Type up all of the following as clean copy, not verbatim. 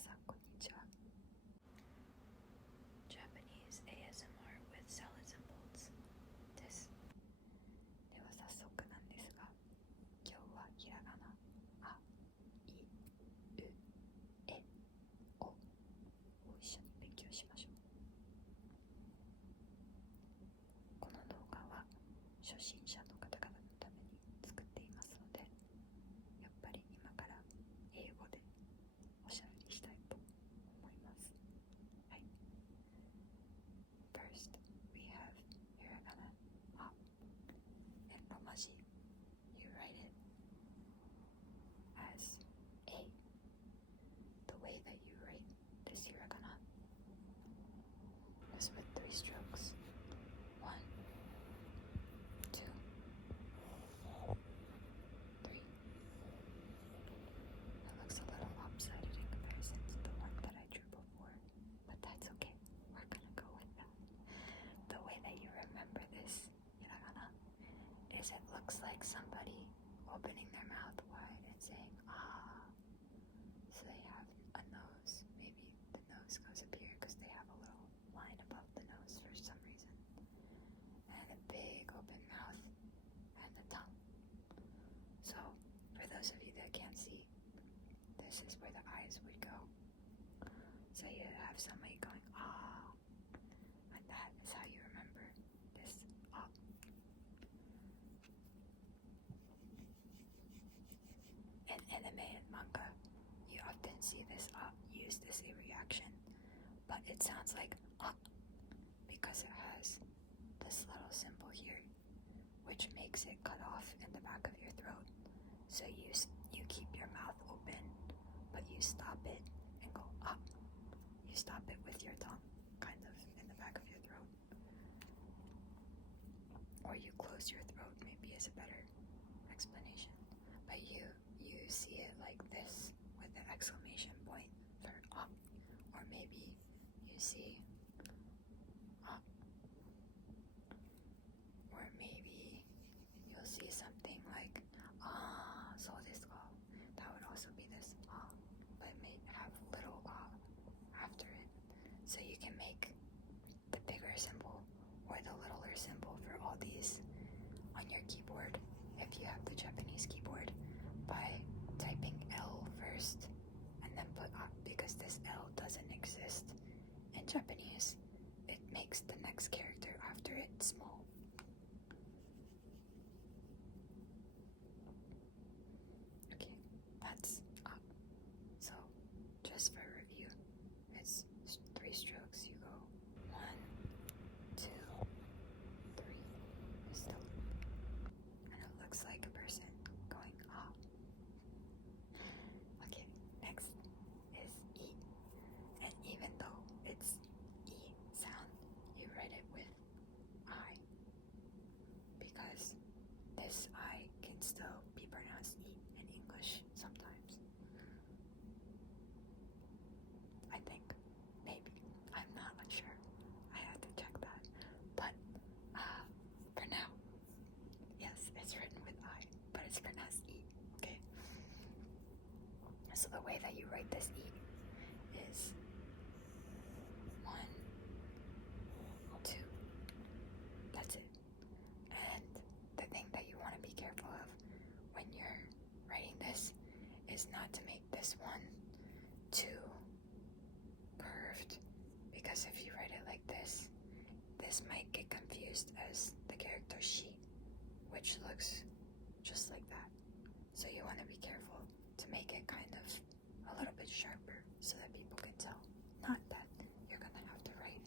さんこんにちは。 Japanese ASMR with Saladsandbolts です。では早速なんですが、今日はひらがなあ、いう、え、おを一緒に勉強しましょう。この動画は初心者の方々のために作っていますので、やっぱり今から英語でおしゃべりしたいと思います。はい。First, we have Hiragana A. In Romaji, you write it as A. The way that you write this Hiragana is with 3 strokes. 1, 2, 3. It looks a little lopsided in comparison to the one that I drew before, but that's okay. We're gonna go with that. The way that you remember this hiragana is it looks like somebody opening their mouth wide and saying ah. So they have a nose. Maybe the nose goes up here because they have a little line above the nose for some reason. And a big open mouth and the tongue. So for those of you that can't see, this is where the eyes would go. So you have somebody going ah, and that is how you remember this ah. In anime and manga, you often see this ah used as a reaction, but it sounds like ah because it has this little symbol here, which makes it cut off in the back of your throat. So you keep your mouth open, but you stop it and go up. You stop it with your tongue, kind of in the back of your throat. Or you close your throat, maybe is a better explanation. But you see it like this with the exclamation point for up. Or maybe you see up. Or maybe you'll see something like ah, so desu ka. That would also be this ah, but it may have little ah after it. So you can make the bigger symbol or the littler symbol for all these on your keyboard if you have the Japanese keyboard by typing L first and then put ah, because this L doesn't exist in Japanese. It makes the next character after it small. Okay, that's up. So, just for review, it's 3 strokes. You go 1, 2, 3. Is the loop. And it looks like a person going up. Okay, next is E. And even though it's E sound, you write it with I. Because this I can still be pronounced E in English sometimes. I think. Maybe. I'm not sure. I have to check that. But for now, yes, it's written with I, but it's pronounced E. Okay? So the way that you write this E is 1, 2. That's it. And the thing that you want to be careful of when you're writing this is not to make this one too curved, because if you write it like this might get confused as the character she, which looks just like that. So you want to be careful to make it kind of a little bit sharper so that people can tell. Not that you're gonna have to write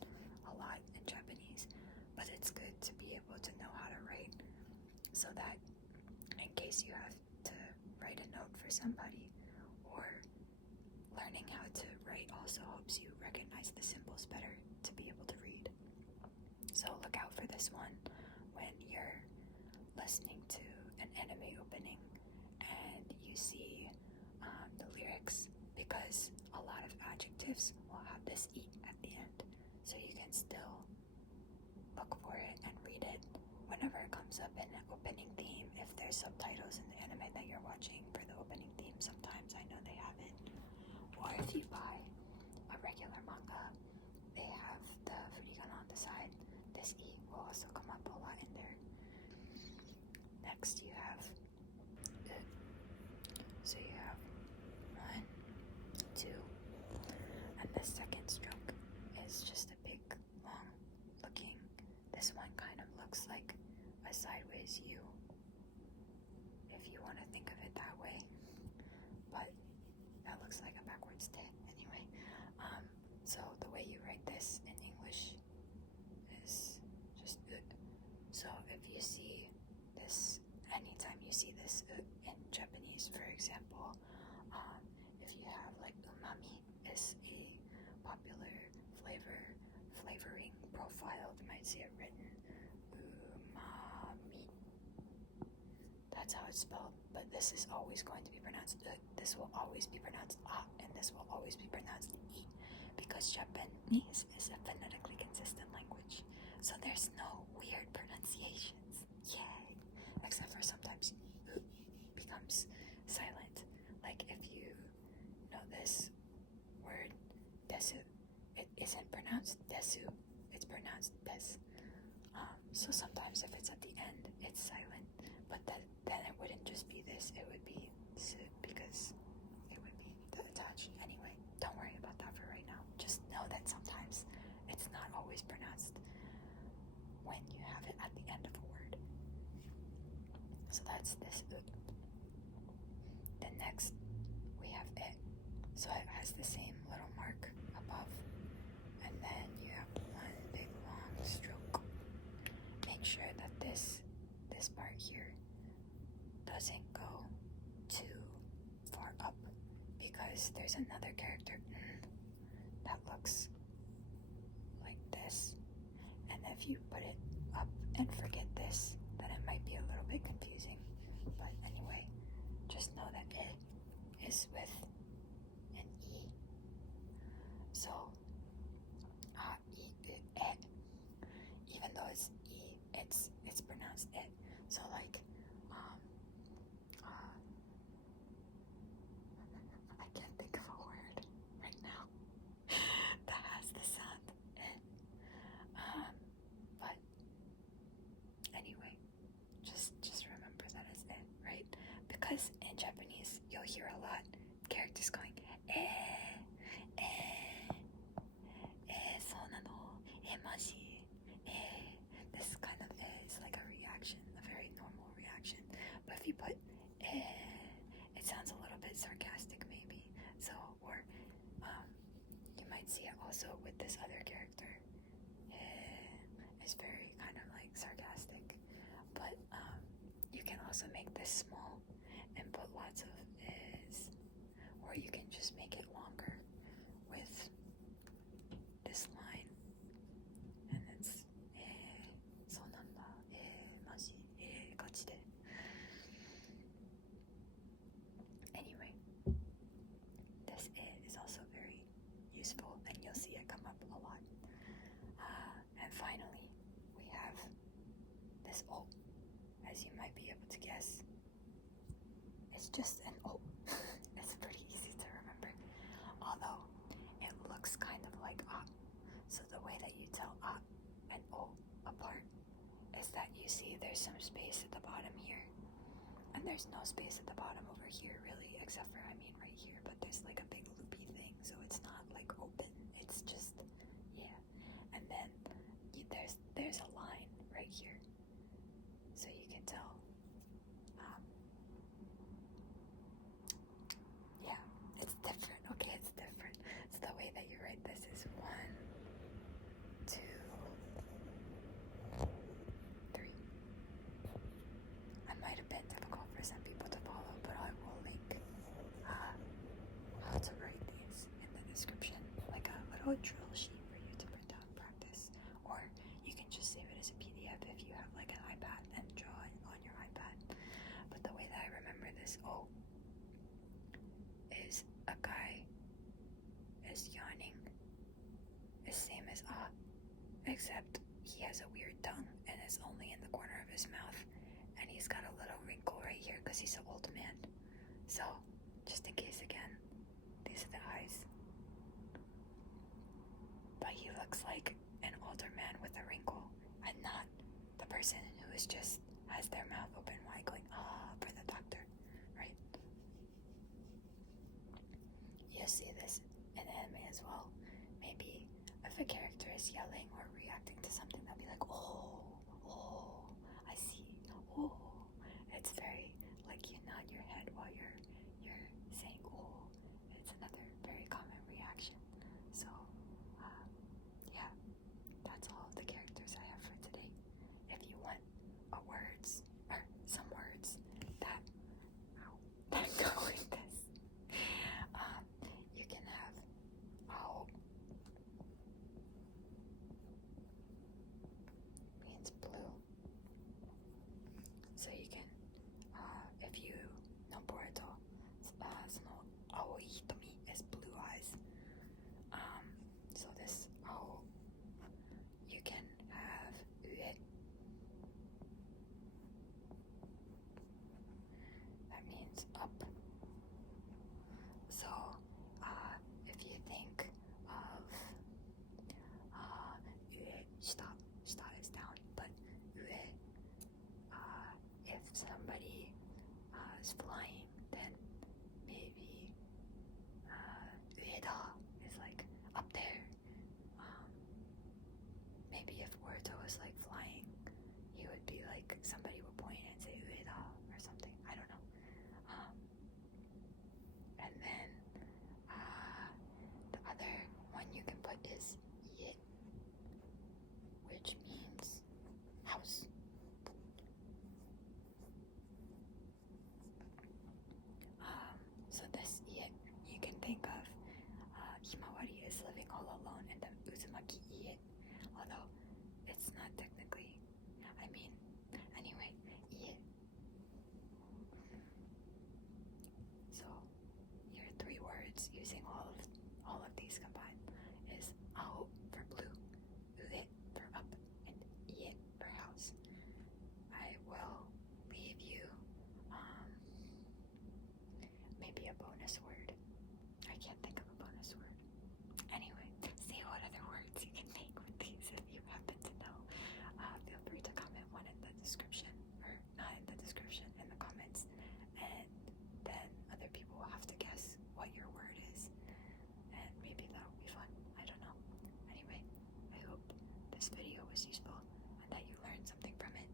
a lot in Japanese, but it's good to be able to know how to write so that in case you have to write a note for somebody, or learning how to write also helps you recognize the symbols better to be able to read. So look out for this one when you're listening to an anime opening and you see the lyrics, because a lot of adjectives will have this E at the end. So you can still look for it and read it whenever it comes up in an opening theme. If there's subtitles in the anime that you're watching for the opening theme, sometimes I know they have it. Or if you buy the side. This E will also come up a lot in there. Next you have so you have 1, 2, and the second stroke is just a big, long looking. This one kind of looks like a sideways U, if you want to think of it that way, but that looks like a backwards T anyway. So the way you write this in English is just So if you see this, anytime you see this in Japanese, for example, if you have like umami is a popular flavoring profile, you might see it written umami. That's how it's spelled, but this is always going to be pronounced this will always be pronounced and this will always be pronounced I, because Japanese is a phonetically consistent language, so there's no weird pronunciations. Yay! Except for sometimes becomes silent. Like if you know this word desu, it isn't pronounced desu, it's pronounced des. So sometimes if it's at the end, it's silent, but then it wouldn't just be this, it would be su, because it would be attached. Anyway, don't worry about that for right now. Just know that sometimes it's not always pronounced when you have it at the end of a word. So that's this u. Then next we have it. So it has the same little mark above, and then you have one big long stroke. Make sure that this part here doesn't go too far up, because there's another character that looks like this, and if you put it up and forget this, then it might be a little bit confusing. But anyway, just know that it is with an E. So even though it's E, it's pronounced it. So like I can't think of a word right now that has the sound it. But anyway, just remember that it's it, right? Because in Japanese you'll hear a lot characters going sonano, maji, this kind of is like a reaction, a very normal reaction. But if you put it sounds a little bit sarcastic maybe. So, or you might see it also with this other character. It's very kind of like sarcastic. But you can also make this small and put lots of is, or you can just make it longer with this line, and it's sonanda, maji, gachide. Anyway, this is also very useful, and you'll see it come up a lot. And finally, we have this O. As you might be able to guess, it's just an O. It's pretty easy to remember, although it looks kind of like A. So the way that you tell A and O apart is that you see there's some space at the bottom here, and there's no space at the bottom over here really, except for right here, but there's like a big loopy thing, so it's not like open, it's just, yeah. And then there's a line right here, so you can tell. Yeah, it's different. Okay, it's different. So the way that you write this is 1, 2, 3. I might have been difficult for some people to follow, but I will link how to write these in the description, like a little drill sheet for you to print out and practice, or you can just save it as a PDF if you have like an iPad and draw it on your iPad. But the way that I remember this O is a guy is yawning, is same as A, except he has a weird tongue and it's only in the corner of his mouth, and he's got a little wrinkle right here because he's an old man. So just in case again, these are the eyes, but he looks like an older man man with a wrinkle and not the person who is just has their mouth open wide going, for the doctor, right? You see this in anime as well. Maybe if a character is yelling or reacting to something, they'll be like, oh, I see, oh. It's very, like, you nod your head while you're saying, oh. It's another very common reaction. So, yeah, that's all the characters I have for today. If you want some words that go with this, you can have ao means blue. So you can, if you know Boruto, その青い瞳 is blue eyes. So this ao, you can have 上. That means up. So if you think of 上, 下 is down, but 上, if somebody is flying, then maybe 上だ is like up there. Maybe if Boruto was like flying, he would be like, somebody would point and say 上だ or something. I don't know. And then the other one you can put is 家, which means house. So this 家, you can think of Himawari is living all alone in the Uzumaki 家, although it's not technically, I mean, anyway, 家. So your three words using all of these combined is ao for blue, ue for up, and ie for house. I will leave you maybe a bonus word. I can't think of a bonus word. Anyway, see what other words you can make with these if you happen to know. Feel free to comment one in the description, or not in the description, in the comments, and then other people will have to guess what your word is, and maybe that will be fun. I don't know. Anyway, I hope this video was useful and that you learned something from it,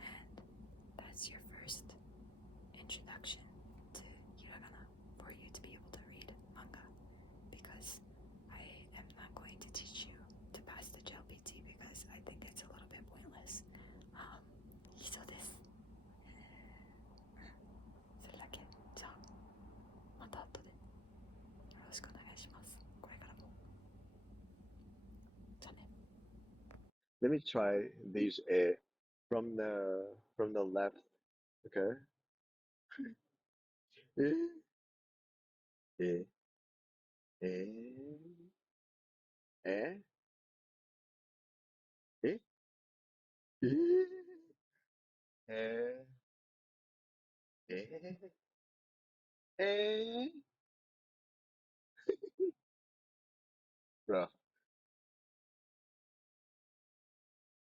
and that's your first introduction to Hiragana for you to be able to read manga, because I am not going to teach you to pass the JLPT because I think it's a little bit pointless. 以上です。それだけ。じゃあ、また後でよろしくお願いします。これからも。じゃあね。Let me try these from the left. Okay. Eh, eh, eh, eh, eh, eh. Bro.